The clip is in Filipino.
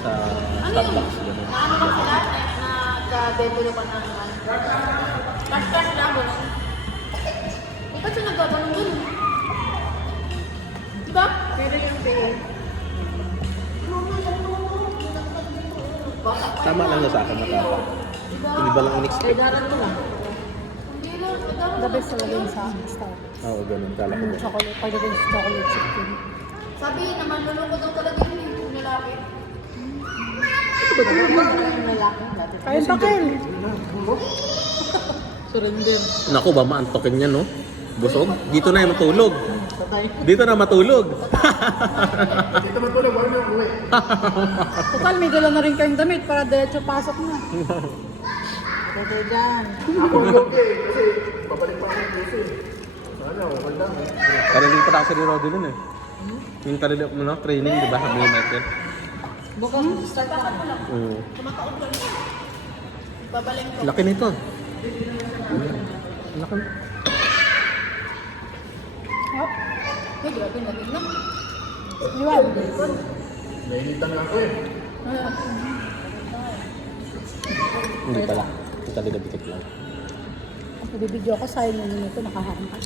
sa Starbucks. Ganun. Ano lang sila? Nagka-develop pa ng cash lang mo. Ba't siya nagkatanong dun? Diba? Pero yung pay. Tama lang na sa akin matapang. Hindi ba lang in-expect? Daran mo lang. Hindi lang. The best talaga yung sa Star. Oo, ganun. Kala ko. Chocolate, pagdating sa chocolate chip yun. Sabi naman, luloko daw talaga yun yung lalaki. Yung lalaki. Kain pa kain. Surrender. Naku ba, maantokin niya, no? Busog? Dito na yung matulog. Patay. Dito na matulog. Dito matulog, wala nang uwi. Total, may dala na rin kayong damit para diretso pasok na. Patay dyan. Ako okay, kasi babalik pa ako dito eh. Sana, okay lang eh. Karinig pa kasi ni Roddy nun eh. Yung karinig mo na, training, di ba? Sabi ni Michael. Bukang start pa ka lang. Kumakaon ka lang. Babalik ko. Laki nito. Laki. Hop. Uy, grabe na rin na. Iwan. Nainitan lang ko eh. Hindi pala. Ito talaga dikit lang. Ang bibidyo ko sa'yo nung nito nakahangkas.